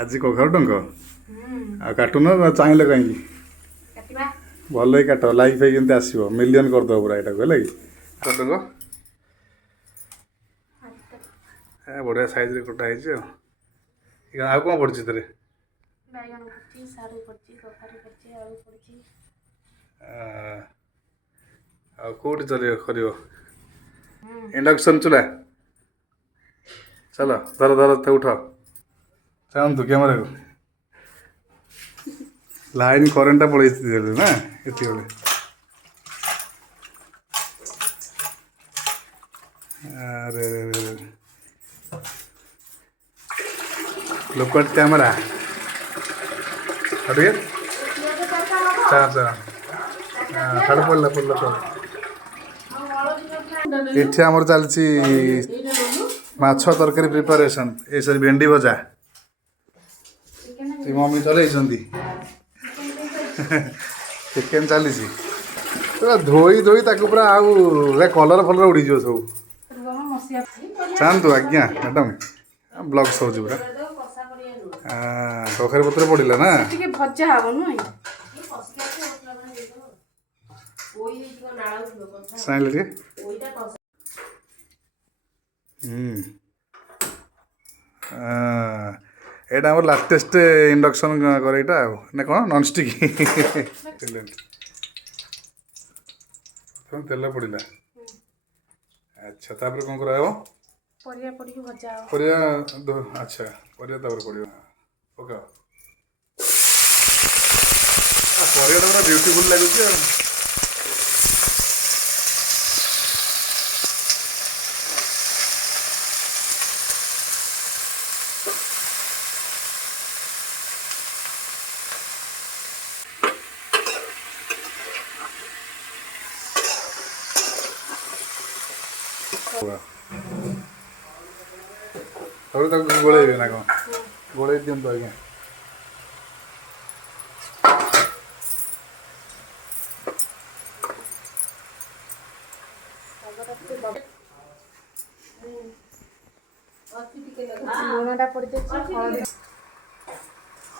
आज कखार टंक आ काटुन चाहिए कहीं भल काट लाइक फाइक केमती आसो मिलियन करदे पूरा यहाँ है कि टंक बढ़िया साइज रे कटा है कौन पड़ी थे कौटी चल कर इंडक्शन चूल्हा चलो धर धर थे उठ चाहतु कैमेरा को लाइन करेन्टा पड़े ना ये अरे लोकट कैमरा अरे चार चार हाड़ पड़ला पड़ला ये आमर चलती माछ तरकारी प्रिपरेशन ये सर भेंडी भजा मम्मी चल चिकेन चली पूरा धोई धोई पूरा आउ कलर फलर उड़ीज सब चाहतु आज्ञा मैडम ब्लग सौज पूरा कखारी पत्र पड़ा ना भजा हम एटा आम लाटेस्ट इंडक्शन करेटा ना कौन नॉन स्टिक तेल पड़ा अच्छा तापर कौन कर परिया अच्छा परिया पड़ो पका परिया पूरा ब्यूटीफुल लगुच गोल ना कौन गोल दिंतु आज्ञा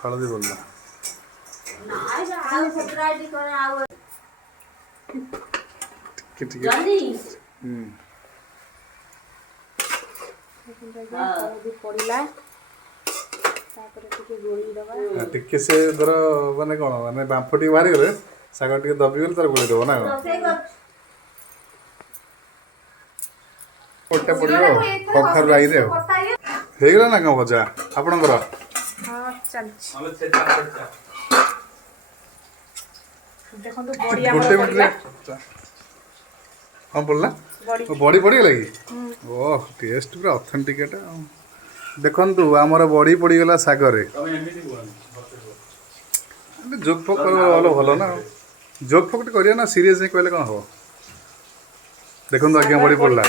हलदी बोलना टिके से धर माने कौन माने बांफ टी बाहरी गले साग टी दबी गले तार गोली देव ना कोटा पड़ो कखार लाई दे हेगला ना कौन भजा आपणकर गोटे मिनट हाँ पड़ा बड़ी पड़गला कि ओह टेस्ट पूरा ऑथेंटिक देखु आमर बड़ी पड़गला सागरे जोक फोक भल भल ना जोक फोक करिया ना सीरीयस नहीं कहले कौन हम देखु आज्ञा बड़ी पड़ला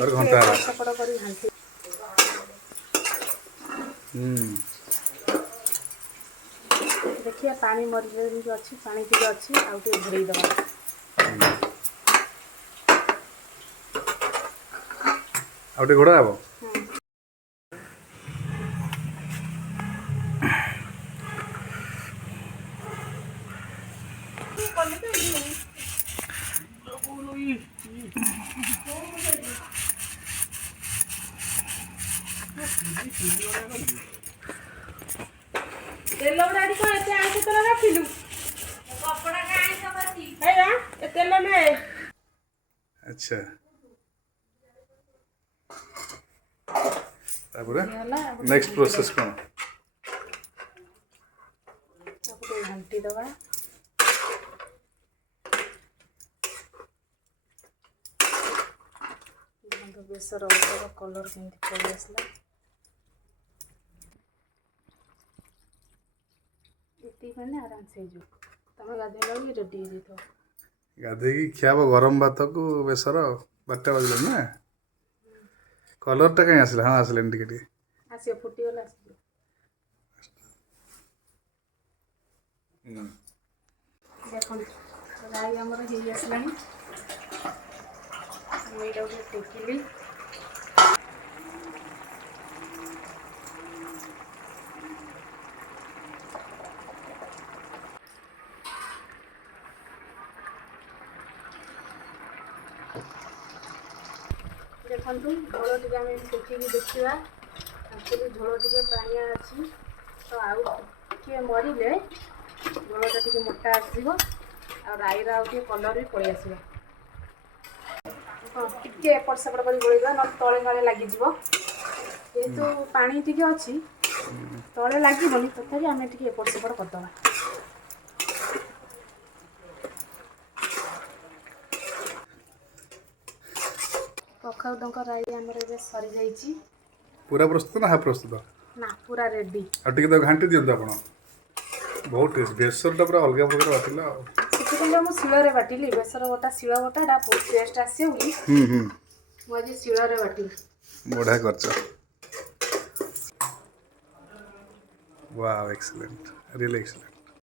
और घंटा देखिए पानी मरले अच्छी पानी टिके अच्छी आउ टे घोड़े दबा आउटे घोड़ा हे तेल गुड़ा को एते आइस तेल रखिलु कपड़ा का आइस करती है ना ए तेल ने अच्छा तापुरे नेक्स्ट प्रोसेस कौन तापुरे घंटी दबा तो बेसर और कलर केमती पड़ी आसला इतनी मैंने आराम से जो तुम गाधे लगे रेडी हो गाधे की खाब गरम भात को बेसर 12 बजल ना कलर टा कहीं आसला हाँ आसले टिके आसियो फुटीगला आसियो देखो राई हमर हे आसलानी मुई डाउ टेकिली ଦେଖନ୍ତୁ ଝୋଳ ଟିକେ ଆମେ ଦେଖିକି ଦେଖିବା ଆକ୍ଚୁଆଲି ଝୋଳ ଟିକେ ପାଣିଆ ଅଛି ତ ଆଉ ଟିକେ ମରିଲେ ଝୋଳଟା ଟିକେ ମୋଟା ଆସିବ ଆଉ ରାଇର ଆଉ ଟିକେ କଲର୍ ବି ପଳେଇ ଆସିବ। ହଁ ଟିକେ ଏପଟ ସେପଟ କରି ଗୋଳେଇବା ନହେଲେ ତଳେ କାଳେ ଲାଗିଯିବ ଯେହେତୁ ପାଣି ଟିକେ ଅଛି ତଳେ ଲାଗିବନି ତଥାପି ଆମେ ଟିକେ ଏପଟ ସେପଟ କରିଦେବା। କଖାରୁ ଡଙ୍କ ରାଇ ଆମର ଏବେ ସରିଯାଇଛି। ପୁରା ପ୍ରସ୍ତୁତ ନା ହାଫ୍ ପ୍ରସ୍ତୁତ? ନା ପୁରା ରେଡ଼ି। ଆଉ ଟିକେ ତ ଘାଣ୍ଟି ଦିଅନ୍ତୁ ଆପଣ। ବହୁତ ଟେଷ୍ଟ, ବେସରଟା ପୁରା ଅଲଗା ପ୍ରକାର ବାଟିଲା ଆଉ। ସେଥିପାଇଁ ମୁଁ ଶିଳରେ ବାଟିଲି, ବେସର ବଟା ଶିଳ ବଟାଟା ବହୁତ ଟେଷ୍ଟ ଆସିବ ବୋଲି ମୁଁ ଆଜି ଶିଳରେ ବାଟିଲି। ବଢ଼ିଆ କରିଛ। Wow, excellent, really excellent.